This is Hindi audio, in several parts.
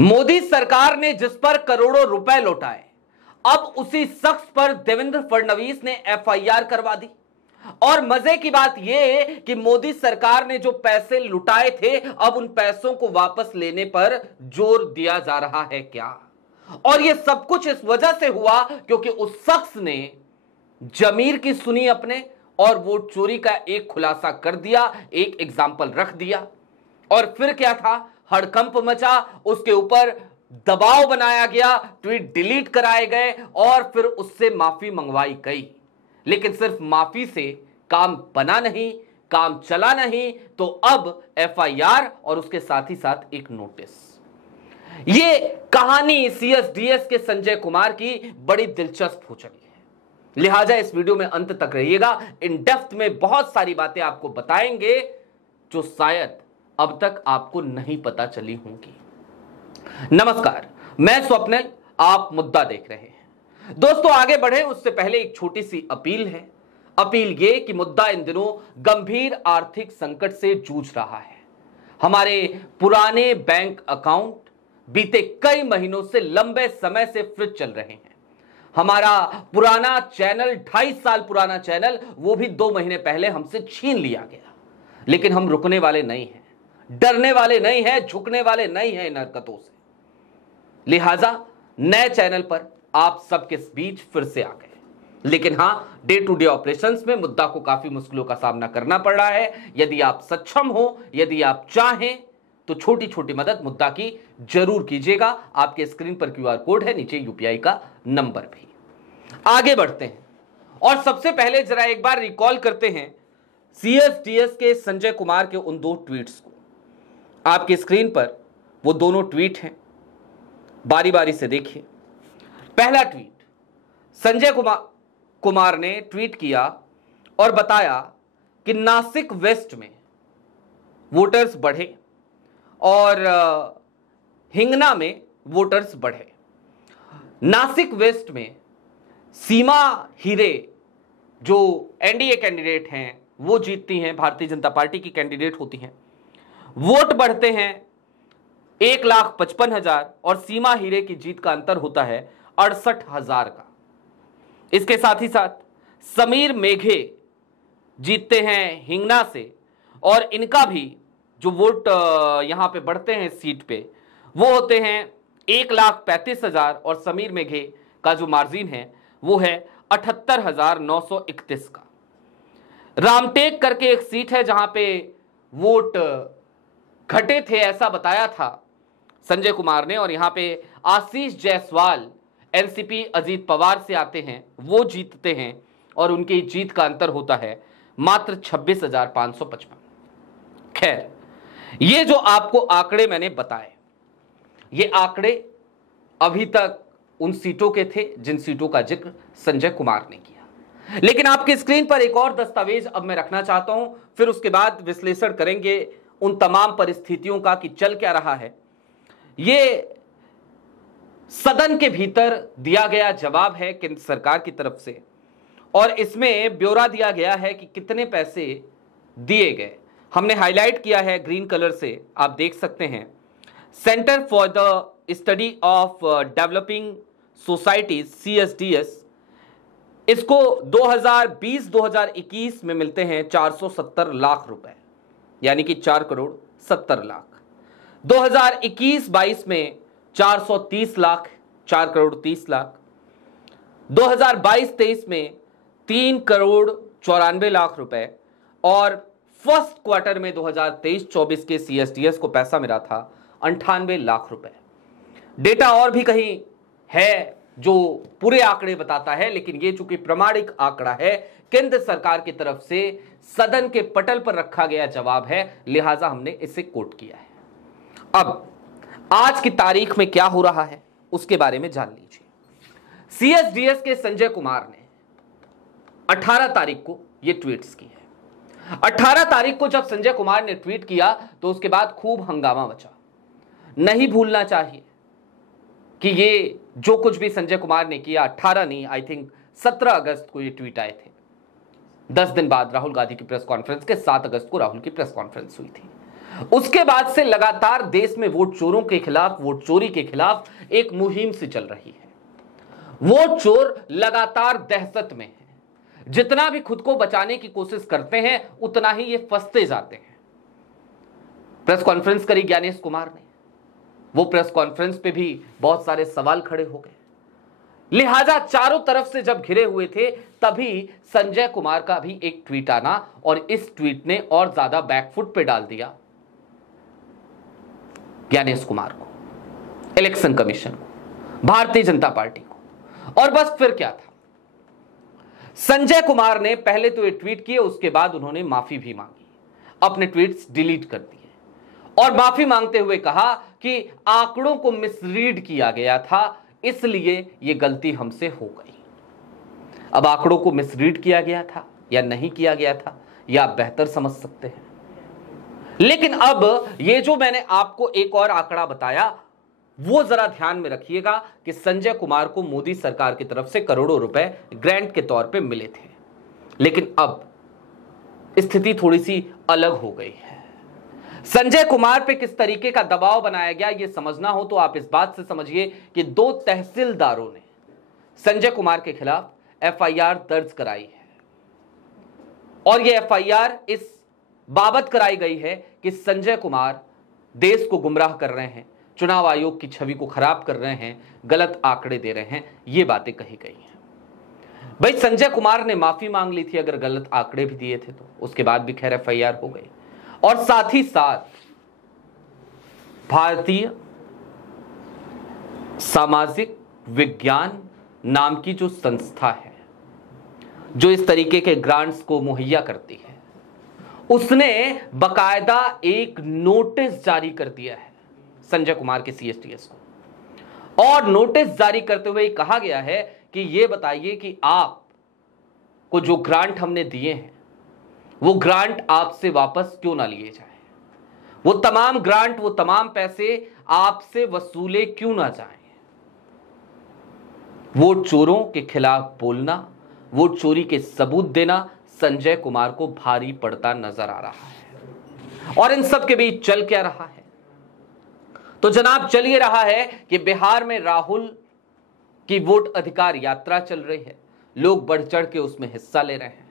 मोदी सरकार ने जिस पर करोड़ों रुपए लौटाए, अब उसी शख्स पर देवेंद्र फडणवीस ने एफआईआर करवा दी। और मजे की बात यह कि मोदी सरकार ने जो पैसे लुटाए थे, अब उन पैसों को वापस लेने पर जोर दिया जा रहा है क्या? और यह सब कुछ इस वजह से हुआ क्योंकि उस शख्स ने जमीर की सुनी अपने और वोट चोरी का एक खुलासा कर दिया, एक एग्जाम्पल रख दिया। और फिर क्या था? हड़कंप मचा, उसके ऊपर दबाव बनाया गया, ट्वीट डिलीट कराए गए और फिर उससे माफी मंगवाई गई। लेकिन सिर्फ माफी से काम बना नहीं, काम चला नहीं, तो अब एफआईआर और उसके साथ ही साथ एक नोटिस। ये कहानी सीएसडीएस के संजय कुमार की बड़ी दिलचस्प हो चली है, लिहाजा इस वीडियो में अंत तक रहिएगा। इन डेप्थ में बहुत सारी बातें आपको बताएंगे जो शायद अब तक आपको नहीं पता चली होंगी। नमस्कार, मैं स्वप्निल, आप मुद्दा देख रहे हैं। दोस्तों, आगे बढ़े उससे पहले एक छोटी सी अपील है। अपील ये कि मुद्दा इन दिनों गंभीर आर्थिक संकट से जूझ रहा है। हमारे पुराने बैंक अकाउंट बीते कई महीनों से लंबे समय से फ्रीज चल रहे हैं। हमारा पुराना चैनल, 2.5 साल पुराना चैनल, वो भी 2 महीने पहले हमसे छीन लिया गया। लेकिन हम रुकने वाले नहीं हैं, डरने वाले नहीं हैं, झुकने वाले नहीं हैं इन हरकतों से। लिहाजा नए चैनल पर आप सबके बीच फिर से आ गए। लेकिन हां, डे टू डे ऑपरेशंस में मुद्दा को काफी मुश्किलों का सामना करना पड़ रहा है। यदि आप सक्षम हो, यदि आप चाहें, तो छोटी छोटी मदद मुद्दा की जरूर कीजिएगा। आपके स्क्रीन पर क्यूआर कोड है, नीचे यूपीआई का नंबर भी। आगे बढ़ते हैं और सबसे पहले जरा एक बार रिकॉल करते हैं सीएसडीएस के संजय कुमार के उन 2 ट्वीट्स को। आपकी स्क्रीन पर वो दोनों ट्वीट हैं, बारी बारी से देखिए। पहला ट्वीट संजय कुमार ने ट्वीट किया और बताया कि नासिक वेस्ट में वोटर्स बढ़े और हिंगना में वोटर्स बढ़े। नासिक वेस्ट में सीमा हीरे जो एनडीए कैंडिडेट हैं वो जीतती हैं, भारतीय जनता पार्टी की कैंडिडेट होती हैं। वोट बढ़ते हैं 1,55,000 और सीमा हीरे की जीत का अंतर होता है 68,000 का। इसके साथ ही साथ समीर मेघे जीतते हैं हिंगना से और इनका भी जो वोट यहां पे बढ़ते हैं सीट पे वो होते हैं 1,35,000 और समीर मेघे का जो मार्जिन है वो है 78,931 का। रामटेक करके एक सीट है जहां पे वोट घटे थे, ऐसा बताया था संजय कुमार ने, और यहां पे आशीष जायसवाल एनसीपी अजीत पवार से आते हैं, वो जीतते हैं और उनकी जीत का अंतर होता है मात्र 26,555। खैर, ये जो आपको आंकड़े मैंने बताए, ये आंकड़े अभी तक उन सीटों के थे जिन सीटों का जिक्र संजय कुमार ने किया। लेकिन आपकी स्क्रीन पर एक और दस्तावेज अब मैं रखना चाहता हूं, फिर उसके बाद विश्लेषण करेंगे उन तमाम परिस्थितियों का कि चल क्या रहा है। ये सदन के भीतर दिया गया जवाब है केंद्र सरकार की तरफ से और इसमें ब्यौरा दिया गया है कि कितने पैसे दिए गए। हमने हाईलाइट किया है ग्रीन कलर से, आप देख सकते हैं। Centre for the study of developing societies CSDS, इसको 2020-2021 में मिलते हैं 470 लाख रुपए, यानी कि 4,70,00,000। 2021-22 में 430 लाख, 4,30,00,000। 2022-23 में 3,94,00,000 रुपए और फर्स्ट क्वार्टर में 2023-24 के सीएसडीएस को पैसा मिला था 98 लाख रुपए। डेटा और भी कहीं है जो पूरे आंकड़े बताता है, लेकिन ये चूंकि प्रमाणिक आंकड़ा है, केंद्र सरकार की तरफ से सदन के पटल पर रखा गया जवाब है, लिहाजा हमने इसे कोट किया है। अब आज की तारीख में क्या हो रहा है उसके बारे में जान लीजिए। सीएसडीएस के संजय कुमार ने 18 तारीख को ये ट्वीट्स की है। 18 तारीख को जब संजय कुमार ने ट्वीट किया तो उसके बाद खूब हंगामा मचा। नहीं भूलना चाहिए कि ये जो कुछ भी संजय कुमार ने किया, 18 नहीं, आई थिंक 17 अगस्त को ये ट्वीट आए थे। 10 दिन बाद राहुल गांधी की प्रेस कॉन्फ्रेंस के 7 अगस्त को राहुल की प्रेस कॉन्फ्रेंस हुई थी। उसके बाद से लगातार देश में वोट चोरों के खिलाफ, वोट चोरी के खिलाफ एक मुहिम सी चल रही है। वोट चोर लगातार दहशत में है। जितना भी खुद को बचाने की कोशिश करते हैं उतना ही ये फंसते जाते हैं। प्रेस कॉन्फ्रेंस करी ज्ञानेश कुमार ने, वो प्रेस कॉन्फ्रेंस पे भी बहुत सारे सवाल खड़े हो गए। लिहाजा चारों तरफ से जब घिरे हुए थे तभी संजय कुमार का भी एक ट्वीट आना, और इस ट्वीट ने और ज्यादा बैकफुट पे डाल दिया ज्ञानेश कुमार को, इलेक्शन कमीशन को, भारतीय जनता पार्टी को। और बस फिर क्या था, संजय कुमार ने पहले तो ये ट्वीट किए, उसके बाद उन्होंने माफी भी मांगी, अपने ट्वीट्स डिलीट कर दिए और माफी मांगते हुए कहा कि आंकड़ों को मिसरीड किया गया था, इसलिए ये गलती हमसे हो गई। अब आंकड़ों को मिसरीड किया गया था या नहीं किया गया था, यह आप बेहतर समझ सकते हैं। लेकिन अब ये जो मैंने आपको एक और आंकड़ा बताया, वो जरा ध्यान में रखिएगा कि संजय कुमार को मोदी सरकार की तरफ से करोड़ों रुपए ग्रांट के तौर पे मिले थे। लेकिन अब स्थिति थोड़ी सी अलग हो गई है। संजय कुमार पे किस तरीके का दबाव बनाया गया, ये समझना हो तो आप इस बात से समझिए कि 2 तहसीलदारों ने संजय कुमार के खिलाफ एफआईआर दर्ज कराई है। और यह एफआईआर इस बाबत कराई गई है कि संजय कुमार देश को गुमराह कर रहे हैं, चुनाव आयोग की छवि को खराब कर रहे हैं, गलत आंकड़े दे रहे हैं, ये बातें कही गई हैं। भाई संजय कुमार ने माफी मांग ली थी अगर गलत आंकड़े भी दिए थे तो, उसके बाद भी खैर एफआईआर हो गई। और साथ ही साथ भारतीय सामाजिक विज्ञान नाम की जो संस्था है जो इस तरीके के ग्रांट्स को मुहैया करती है, उसने बकायदा एक नोटिस जारी कर दिया है संजय कुमार के सीएसटीएस को। और नोटिस जारी करते हुए कहा गया है कि ये बताइए कि आप को जो ग्रांट हमने दिए हैं वो ग्रांट आपसे वापस क्यों ना लिए जाए, वो तमाम ग्रांट, वो तमाम पैसे आपसे वसूले क्यों ना जाएं। वोट चोरों के खिलाफ बोलना, वोट चोरी के सबूत देना संजय कुमार को भारी पड़ता नजर आ रहा है। और इन सब के बीच चल क्या रहा है, तो जनाब चल ये रहा है कि बिहार में राहुल की वोट अधिकार यात्रा चल रही है, लोग बढ़ चढ़ के उसमें हिस्सा ले रहे हैं।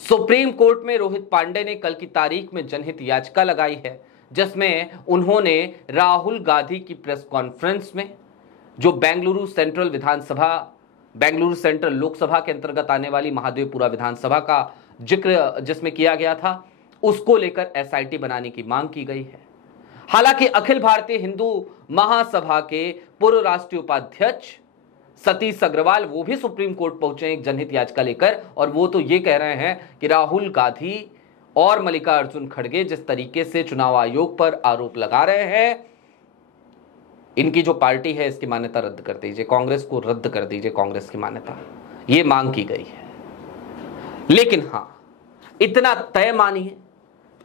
सुप्रीम कोर्ट में रोहित पांडे ने कल की तारीख में जनहित याचिका लगाई है जिसमें उन्होंने राहुल गांधी की प्रेस कॉन्फ्रेंस में जो बेंगलुरु सेंट्रल लोकसभा के अंतर्गत आने वाली महादेवपुरा विधानसभा का जिक्र जिसमें किया गया था, उसको लेकर एसआईटी बनाने की मांग की गई है। हालांकि अखिल भारतीय हिंदू महासभा के पूर्व राष्ट्रीय उपाध्यक्ष सतीश अग्रवाल वो भी सुप्रीम कोर्ट पहुंचे एक जनहित याचिका लेकर, और वो तो ये कह रहे हैं कि राहुल गांधी और मल्लिकार्जुन खड़गे जिस तरीके से चुनाव आयोग पर आरोप लगा रहे हैं, इनकी जो पार्टी है इसकी मान्यता रद्द कर दीजिए, कांग्रेस को रद्द कर दीजिए कांग्रेस की मान्यता, ये मांग की गई है। लेकिन हां, इतना तय मानिए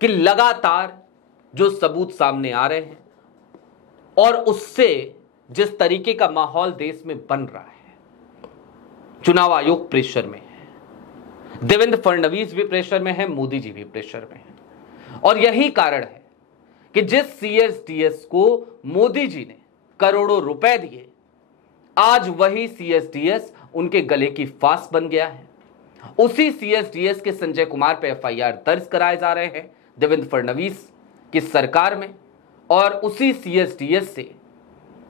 कि लगातार जो सबूत सामने आ रहे हैं और उससे जिस तरीके का माहौल देश में बन रहा है, चुनाव आयोग प्रेशर में है, देवेंद्र फडणवीस भी प्रेशर में है, मोदी जी भी प्रेशर में है। और यही कारण है कि जिस सीएसडीएस को मोदी जी ने करोड़ों रुपए दिए, आज वही सीएसडीएस उनके गले की फांस बन गया है। उसी सीएसडीएस के संजय कुमार पे एफआईआर दर्ज कराए जा रहे हैं देवेंद्र फडणवीस की सरकार में, और उसी सीएसडीएस से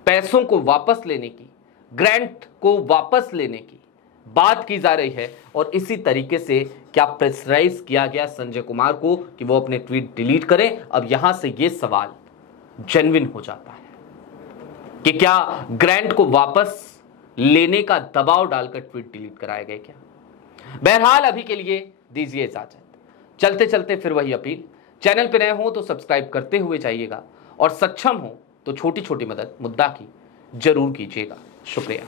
पैसों को वापस लेने की, ग्रांट को वापस लेने की बात की जा रही है। और इसी तरीके से क्या प्रेशराइज किया गया संजय कुमार को कि वो अपने ट्वीट डिलीट करें। अब यहां से ये सवाल जेन्युइन हो जाता है कि क्या ग्रांट को वापस लेने का दबाव डालकर ट्वीट डिलीट कराए गए क्या। बहरहाल अभी के लिए दीजिए इजाजत, चलते चलते फिर वही अपील, चैनल पे नए हो तो सब्सक्राइब करते हुए जाइएगा और सक्षम हो तो छोटी छोटी मदद मुद्दा की जरूर कीजिएगा। शुक्रिया।